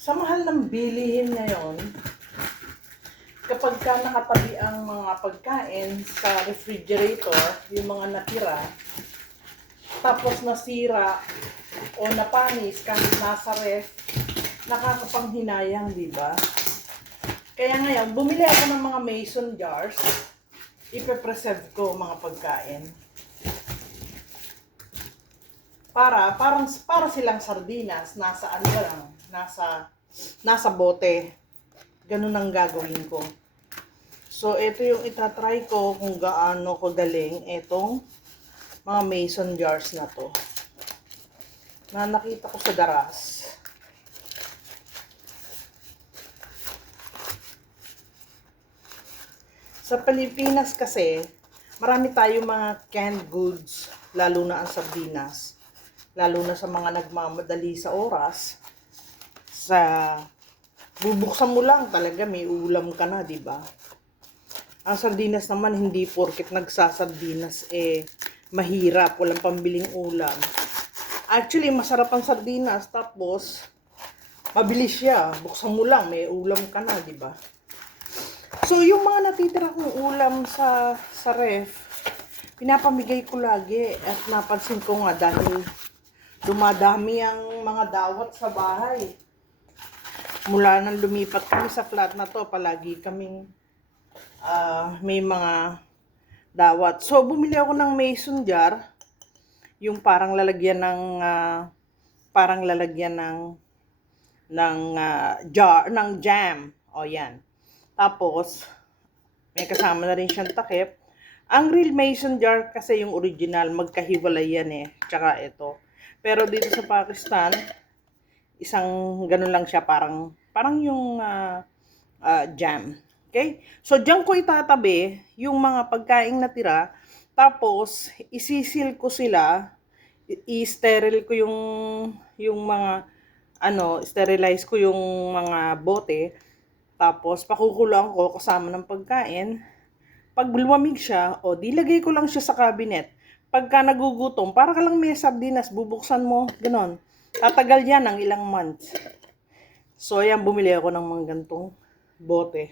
Sa mahal ng bilihin ngayon, kapag ka nakatabi ang mga pagkain sa refrigerator, yung mga natira, tapos nasira o napanis kahit nasa ref, nakakapanghinayang, di ba? Kaya ngayon, bumili ako ng mga mason jars, ipe-preserve ko mga pagkain. Para silang sardinas, nasa ano lang, nasa bote. Ganun ang gagawin ko. So, ito yung itatry ko kung gaano kagaling itong mga mason jars na to. Na nakita ko sa daras. Sa Pilipinas kasi, marami tayong mga canned goods, lalo na ang sardinas. Lalo na sa mga nagmamadali sa oras. Bubuksan mo lang talaga, may ulam ka na, di ba? Ang sardinas naman, hindi porket nagsasardinas, mahirap, walang pambiling ulam. Actually, masarap ang sardinas, tapos, mabilis siya. Buksan mo lang, may ulam ka na, di ba? So, yung mga natitira kong ulam sa ref, pinapamigay ko lagi. At napansin ko nga dahil dumadami ang mga dawat sa bahay. Mula nang lumipat kami sa flat na to, palagi kaming may mga dawat. So, bumili ako ng mason jar, yung parang lalagyan ng jam. O yan. Tapos, may kasama na rin siyang takip. Ang real mason jar kasi yung original, magkahiwalay yan Tsaka ito. Pero dito sa Pakistan, isang ganun lang siya, parang yung jam. Okay? So, diyan ko itatabi yung mga pagkaing natira. Tapos, isisil ko sila. I-sterile ko yung mga, sterilize ko yung mga bote. Tapos, pakukulang ko kasama ng pagkain. Pag lumamig siya, di lagay ko lang siya sa cabinet. Pagka nagugutom, para ka lang may sardinas, bubuksan mo, ganon. Tatagal yan ng ilang months. So, ayan, bumili ako ng mga gantong bote.